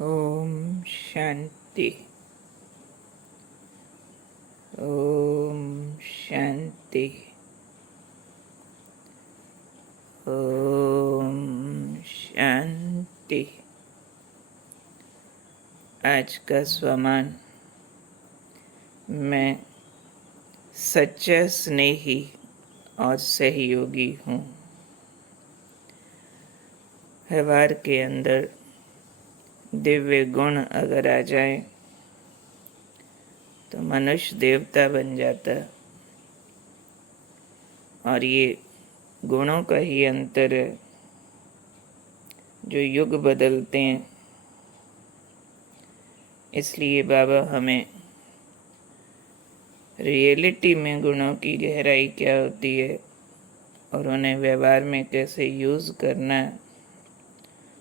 ओम शांति। ओम शांति। ओम शांति। आज का स्वमान, मैं सच्चा स्नेही और सहयोगी हूँ। व्यवहार के अंदर दिव्य गुण अगर आ जाए तो मनुष्य देवता बन जाता। और ये गुणों का ही अंतर है जो युग बदलते हैं। इसलिए बाबा हमें रियलिटी में गुणों की गहराई क्या होती है और उन्हें व्यवहार में कैसे यूज़ करना है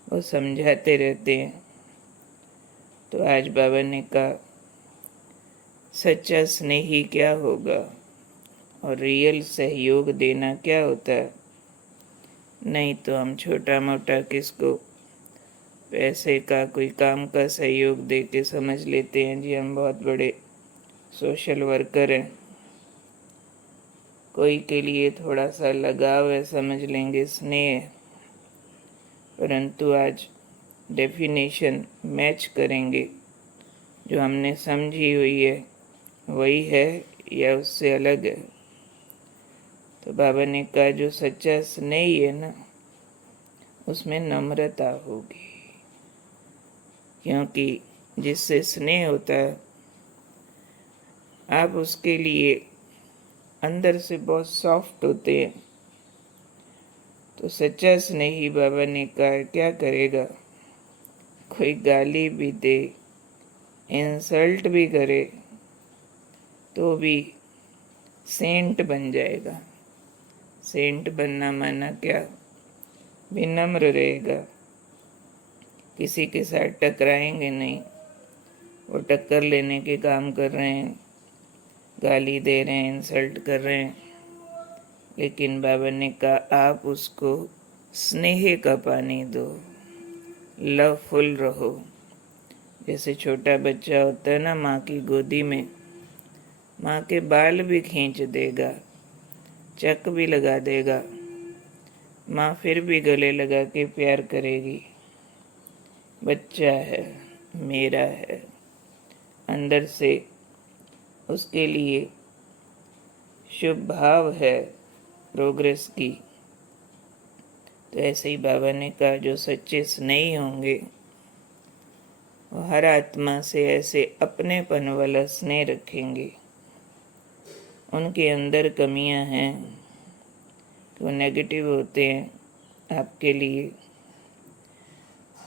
वो समझाते रहते हैं। तो आज बाबा ने कहा, सच्चा स्नेही क्या होगा और रियल सहयोग देना क्या होता है। नहीं तो हम छोटा मोटा किसको पैसे का, कोई काम का सहयोग दे के समझ लेते हैं जी हम बहुत बड़े सोशल वर्कर हैं। कोई के लिए थोड़ा सा लगाव है, समझ लेंगे स्नेह। परंतु आज डेफिनेशन मैच करेंगे, जो हमने समझी हुई है वही है या उससे अलग है। तो बाबा ने कहा, जो सच्चा स्नेह है ना, उसमें नम्रता होगी। क्योंकि जिससे स्नेह होता है, आप उसके लिए अंदर से बहुत सॉफ्ट होते हैं। तो सच्चा स्नेही, बाबा ने कहा, क्या करेगा? कोई गाली भी दे, इंसल्ट भी करे, तो भी सेंट बन जाएगा। सेंट बनना माना क्या? विनम्र रहेगा, किसी के साथ टकराएंगे नहीं। वो टक्कर लेने के काम कर रहे हैं, गाली दे रहे हैं, इंसल्ट कर रहे हैं, लेकिन बाबा ने कहा आप उसको स्नेह का पानी दो, लवफुल रहो। जैसे छोटा बच्चा होता है ना, माँ की गोदी में, माँ के बाल भी खींच देगा, चक भी लगा देगा, माँ फिर भी गले लगा के प्यार करेगी। बच्चा है, मेरा है, अंदर से उसके लिए शुभ भाव है प्रोग्रेस की। तो ऐसे ही बाबा ने कहा, जो सच्चे स्नेही होंगे वो हर आत्मा से ऐसे अपनेपन वाला स्नेह रखेंगे। उनके अंदर कमियां हैं तो वो नेगेटिव होते हैं आपके लिए,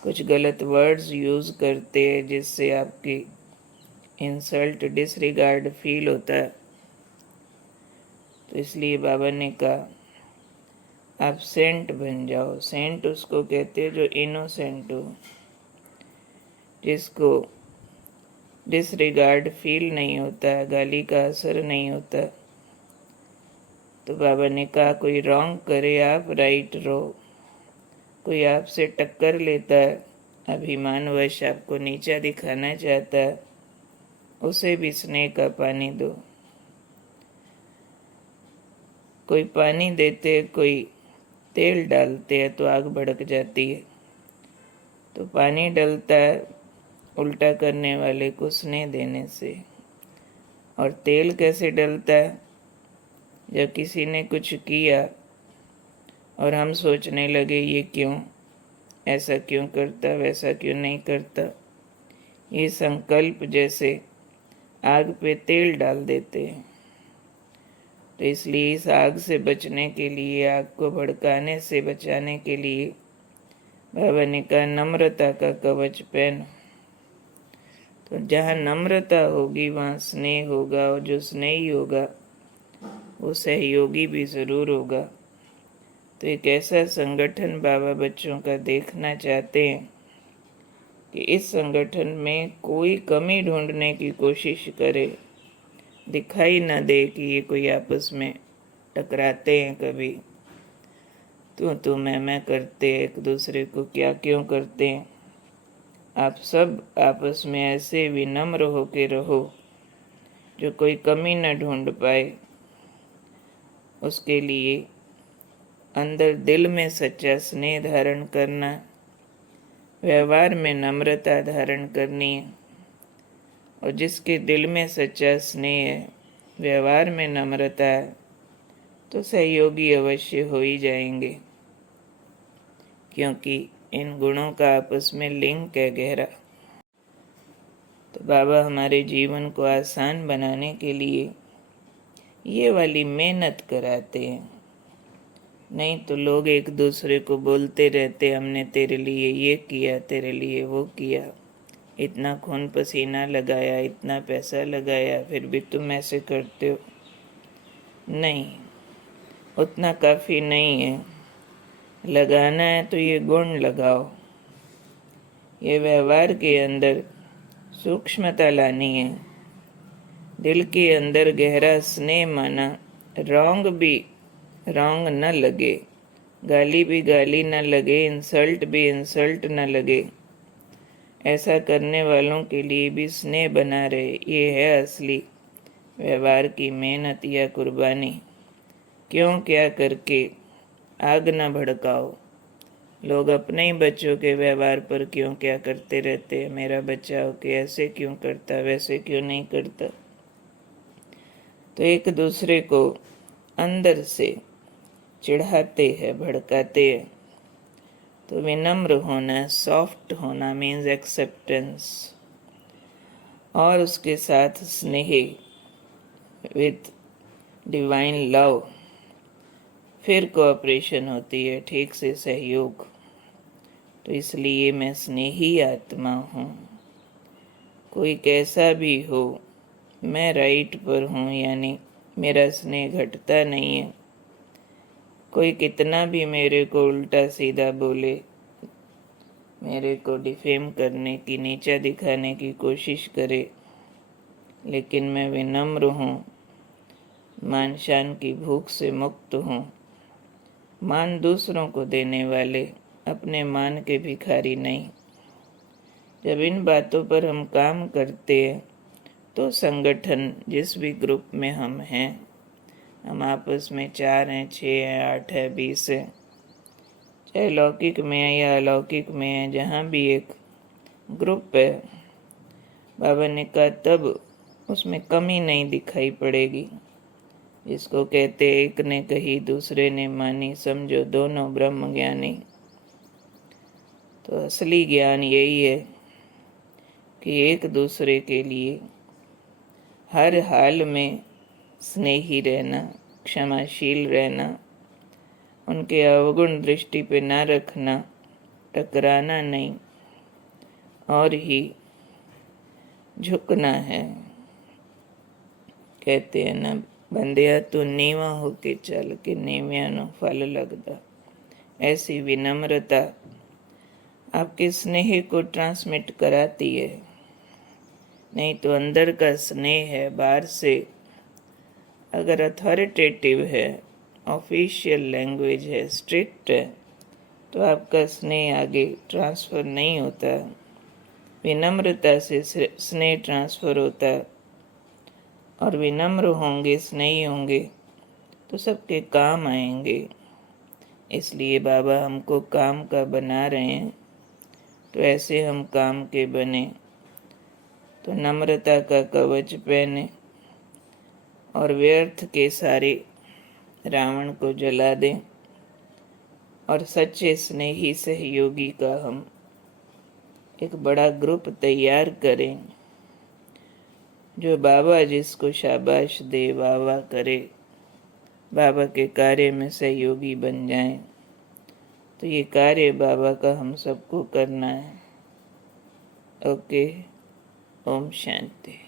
कुछ गलत वर्ड्स यूज़ करते हैं जिससे आपकी इंसल्ट, डिसरिगार्ड फील होता है। तो इसलिए बाबा ने कहा आप सेंट बन जाओ। सेंट उसको कहते हैं जो इनोसेंट हो, जिसको डिसरिगार्ड फील नहीं होता, गाली का असर नहीं होता। तो बाबा ने कहा, कोई रॉन्ग करे आप राइट रहो। कोई आपसे टक्कर लेता है, अभिमानवश आपको नीचा दिखाना चाहता है, उसे भी स्नेह का पानी दो। कोई पानी देते, कोई तेल डालते हैं तो आग भड़क जाती है। तो पानी डलता है उल्टा करने वाले को स्नेह देने से। और तेल कैसे डलता है? जब किसी ने कुछ किया और हम सोचने लगे ये क्यों, ऐसा क्यों करता, वैसा क्यों नहीं करता, ये संकल्प जैसे आग पे तेल डाल देते हैं। तो इसलिए इस आग से बचने के लिए, आग को भड़काने से बचाने के लिए बाबा ने कहा नम्रता का कवच पहनो। तो जहाँ नम्रता होगी वहाँ स्नेह होगा, और जो स्नेही होगा वो सहयोगी भी ज़रूर होगा। तो एक ऐसा संगठन बाबा बच्चों का देखना चाहते हैं कि इस संगठन में कोई कमी ढूंढने की कोशिश करे, दिखाई ना दे कि ये कोई आपस में टकराते हैं, कभी तू मैं करते, एक दूसरे को क्या क्यों करते हैं। आप सब आपस में ऐसे विनम्र होके रहो जो कोई कमी न ढूंढ पाए। उसके लिए अंदर दिल में सच्चा स्नेह धारण करना, व्यवहार में नम्रता धारण करनी है। और जिसके दिल में सच्चा स्नेह है, व्यवहार में नम्रता है, तो सहयोगी अवश्य हो ही जाएंगे, क्योंकि इन गुणों का आपस में लिंक है गहरा। तो बाबा हमारे जीवन को आसान बनाने के लिए ये वाली मेहनत कराते हैं। नहीं तो लोग एक दूसरे को बोलते रहते, हमने तेरे लिए ये किया, तेरे लिए वो किया, इतना खून पसीना लगाया, इतना पैसा लगाया, फिर भी तुम ऐसे करते हो। नहीं, उतना काफ़ी नहीं है। लगाना है तो ये गुण लगाओ। ये व्यवहार के अंदर सूक्ष्मता लानी है, दिल के अंदर गहरा स्नेह माना। रॉन्ग भी रॉन्ग न लगे, गाली भी गाली न लगे, इंसल्ट भी इंसल्ट न लगे। ऐसा करने वालों के लिए भी स्नेह बना रहे। ये है असली व्यवहार की मेहनत या कुर्बानी। क्यों क्या करके आग न भड़काओ। लोग अपने ही बच्चों के व्यवहार पर क्यों क्या करते रहते हैं। मेरा बच्चा होके ऐसे क्यों करता, वैसे क्यों नहीं करता। तो एक दूसरे को अंदर से चिढ़ाते हैं, भड़काते हैं। तो विनम्र होना, सॉफ्ट होना मीन्स एक्सेप्टेंस, और उसके साथ स्नेह विथ डिवाइन लव। फिर कोऑपरेशन होती है, ठीक से सहयोग। तो इसलिए मैं स्नेही आत्मा हूँ। कोई कैसा भी हो, मैं राइट पर हूँ, यानी मेरा स्नेह घटता नहीं है। कोई कितना भी मेरे को उल्टा सीधा बोले, मेरे को डिफेम करने की, नीचा दिखाने की कोशिश करे, लेकिन मैं विनम्र हूँ, मान शान की भूख से मुक्त हूँ। मान दूसरों को देने वाले, अपने मान के भिखारी नहीं। जब इन बातों पर हम काम करते हैं तो संगठन, जिस भी ग्रुप में हम हैं, हम आपस में 4 हैं, 6 हैं, 8 है, 20 है, चाहे लौकिक में है या अलौकिक में है, जहाँ भी एक ग्रुप है, बाबा ने कहा तब उसमें कमी नहीं दिखाई पड़ेगी। जिसको कहते एक ने कही दूसरे ने मानी, समझो दोनों ब्रह्म ज्ञानी। तो असली ज्ञान यही है कि एक दूसरे के लिए हर हाल में स्नेही रहना, क्षमाशील रहना, उनके अवगुण दृष्टि पे ना रखना, टकराना नहीं, और ही झुकना है। कहते हैं ना, बंदिया तू नीवा होके चल के नीविया नु फल लगदा। ऐसी विनम्रता आपके स्नेह को ट्रांसमिट कराती है। नहीं तो अंदर का स्नेह है, बाहर से अगर अथॉरिटेटिव है, ऑफिशियल लैंग्वेज है, स्ट्रिक्ट है, तो आपका स्नेह आगे ट्रांसफ़र नहीं होता। विनम्रता से स्नेह ट्रांसफ़र होता है, और विनम्र होंगे, स्नेही होंगे तो सबके काम आएंगे। इसलिए बाबा हमको काम का बना रहे हैं, तो ऐसे हम काम के बने। तो नम्रता का कवच पहने और व्यर्थ के सारे रावण को जला दें, और सच्चे स्नेही सहयोगी का हम एक बड़ा ग्रुप तैयार करें, जो बाबा जिसको शाबाश दे, वाह करे, बाबा के कार्य में सहयोगी बन जाएं। तो ये कार्य बाबा का हम सबको करना है। ओके, ओम शांति।